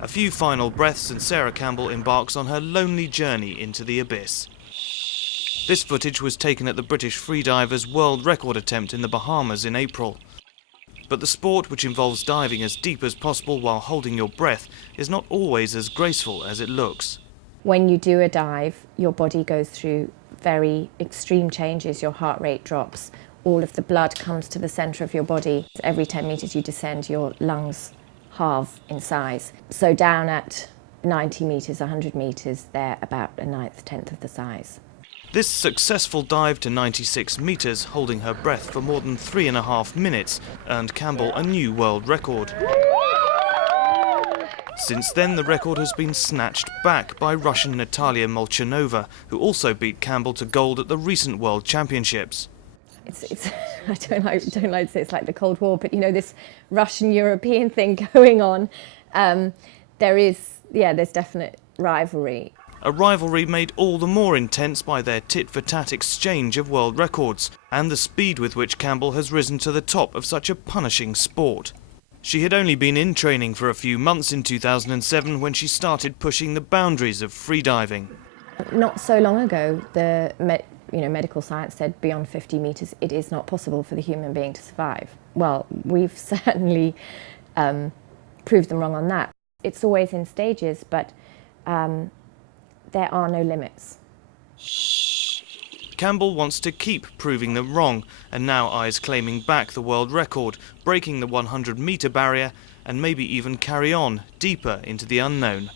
A few final breaths and Sara Campbell embarks on her lonely journey into the abyss. This footage was taken at the British freedivers' world record attempt in the Bahamas in April. But the sport, which involves diving as deep as possible while holding your breath, is not always as graceful as it looks. When you do a dive, your body goes through very extreme changes. Your heart rate drops, all of the blood comes to the centre of your body. Every 10 metres you descend, your lungs halve in size. So down at 90 metres, 100 metres, they're about a ninth, tenth of the size. This successful dive to 96 metres, holding her breath for more than 3.5 minutes, earned Campbell a new world record. Since then, the record has been snatched back by Russian Natalia Molchanova, who also beat Campbell to gold at the recent World Championships. I don't like to say it's like the Cold War, but you know, this Russian-European thing going on, there's definite rivalry. A rivalry made all the more intense by their tit-for-tat exchange of world records and the speed with which Campbell has risen to the top of such a punishing sport. She had only been in training for a few months in 2007 when she started pushing the boundaries of freediving. Not so long ago, the medical science said beyond 50 metres it is not possible for the human being to survive. Well, we've certainly proved them wrong on that. It's always in stages, but there are no limits. Campbell wants to keep proving them wrong and now eyes claiming back the world record, breaking the 100-metre barrier and maybe even carry on deeper into the unknown.